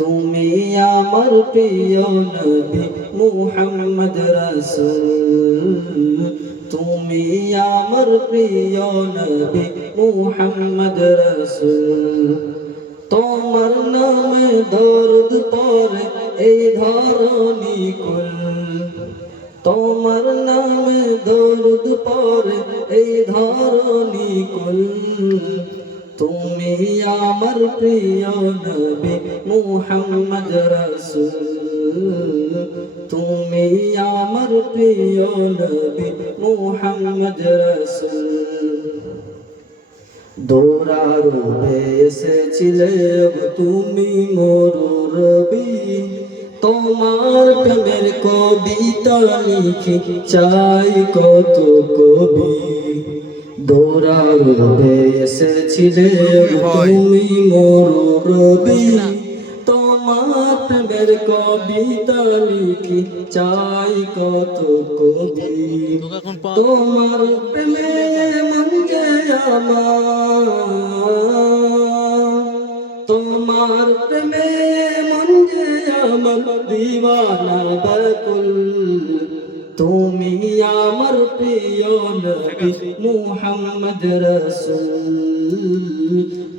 তুমি আমার প্রিয় নবী মুহাম্মদ রাসূল, তুমি আমার প্রিয় নবী মুহাম্মদ রাসূল। তোমার নামে দরুদ পড়ে এই ধরণী কুল, তোমার নামে দরুদ পড়ে এই ধরণী কুল। তুমি আমার প্রিয় নবী মুহাম্মদ রাসূল, তুমি আমার প্রিয় নবী মুহাম্মদ রাসূল। দৌড়ারূপে এসেছিলে তুমি মোর রবি, তোমার প্রেমের কবিতা লিখি চাই কত কবি। দৌড়ারূপে এসেছিলে তুমি মোর রবি, তোমার প্রেমের কবিতা লিখি চাই কত কবি। তোমার প্রেমে মন যে আমার, তোমার প্রেমে মন যে আমার দিওয়ানা ব্যাকুল। তুমি আমার প্রিয় নবী মুহাম্মদ রাসূল,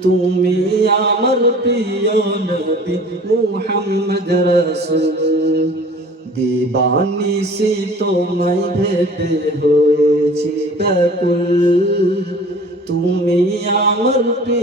তুমি আমার প্রিয় নবী মুহাম্মদ রাসূল। দিবানিশি তোমায় ভেবে হয়েছি ব্যাকুল, তুমি আমার প্রিয়